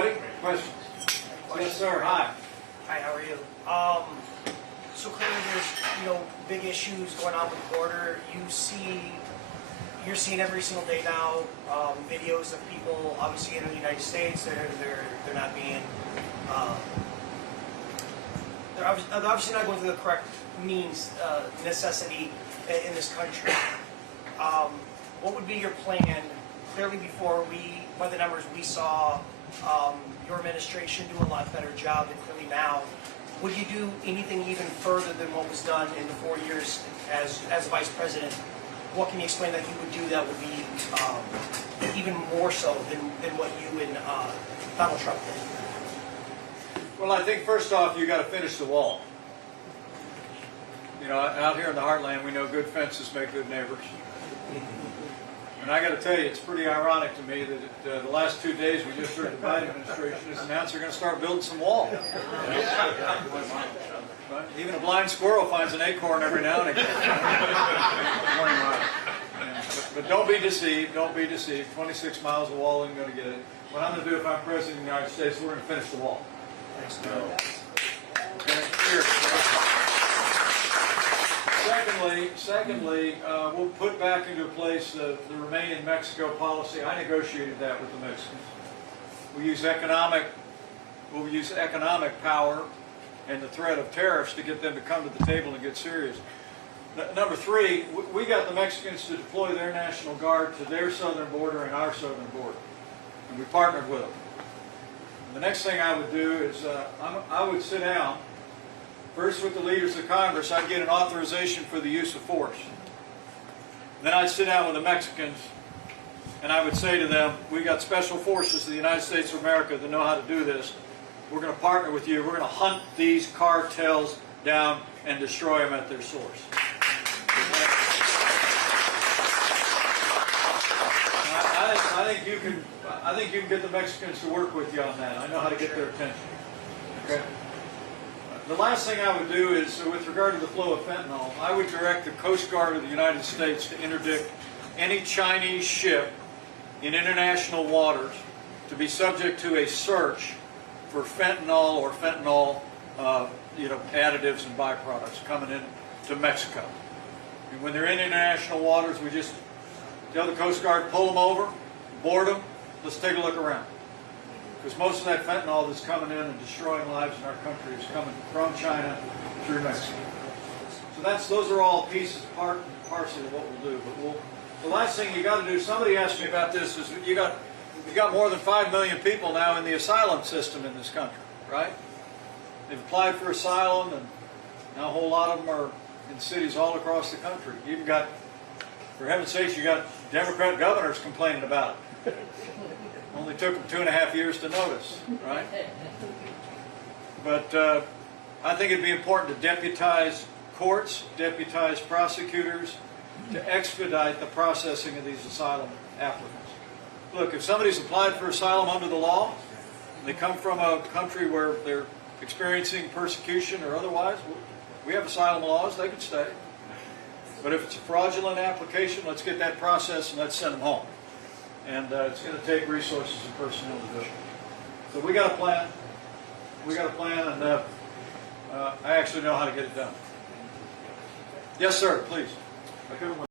Anybody? Questions? Yes, sir. Hi. Hi, how are you? So clearly there's, big issues going on with the border. You're seeing every single day now videos of people obviously in the United States. They're not being they're obviously not going through the correct means necessity in this country. What would be your plan? Clearly, by the numbers we saw, your administration do a lot better job than clearly now. Would you do anything even further than what was done in the 4 years as vice president? What can you explain that you would do that would be even more so than what you and Donald Trump did? Well, I think first off, you got to finish the wall. Out here in the heartland, we know good fences make good neighbors. And I got to tell you, it's pretty ironic to me that the last 2 days we just heard the Biden administration has announced they're going to start building some wall. Right? Even a blind squirrel finds an acorn every now and again. But don't be deceived. Don't be deceived. 26 miles of wall isn't going to get it. What I'm going to do if I'm president of the United States, we're going to finish the wall. Okay? Here. Secondly, we'll put back into place the Remain in Mexico policy. I negotiated that with the Mexicans. We'll use economic power and the threat of tariffs to get them to come to the table and get serious. Number three, we got the Mexicans to deploy their National Guard to their southern border and our southern border. And we partnered with them. And the next thing I would do is I would sit down first with the leaders of Congress. I'd get an authorization for the use of force. Then I'd sit down with the Mexicans and I would say to them, we got special forces of the United States of America that know how to do this. We're going to partner with you. We're going to hunt these cartels down and destroy them at their source. I think you can get the Mexicans to work with you on that. I know how to get their attention. Okay. The last thing I would do is, with regard to the flow of fentanyl, I would direct the Coast Guard of the United States to interdict any Chinese ship in international waters to be subject to a search for fentanyl or fentanyl, additives and byproducts coming into Mexico. And when they're in international waters, we just tell the Coast Guard, pull them over, board them, let's take a look around. Because most of that fentanyl that's coming in and destroying lives in our country is coming from China through Mexico. So those are all pieces, part and parcel of what we'll do. But the last thing you got to do, somebody asked me about this, is you got more than 5 million people now in the asylum system in this country, right? They've applied for asylum, and now a whole lot of them are in cities all across the country. You've got, for heaven's sakes, you got Democrat governors complaining about it. Only took them 2.5 years to notice, right? But I think it'd be important to deputize courts, deputize prosecutors, to expedite the processing of these asylum applicants. Look, if somebody's applied for asylum under the law, and they come from a country where they're experiencing persecution or otherwise, we have asylum laws, they can stay. But if it's a fraudulent application, let's get that process and let's send them home. And it's going to take resources and personnel to do it. So we got a plan. We got a plan, and I actually know how to get it done. Yes, sir, please.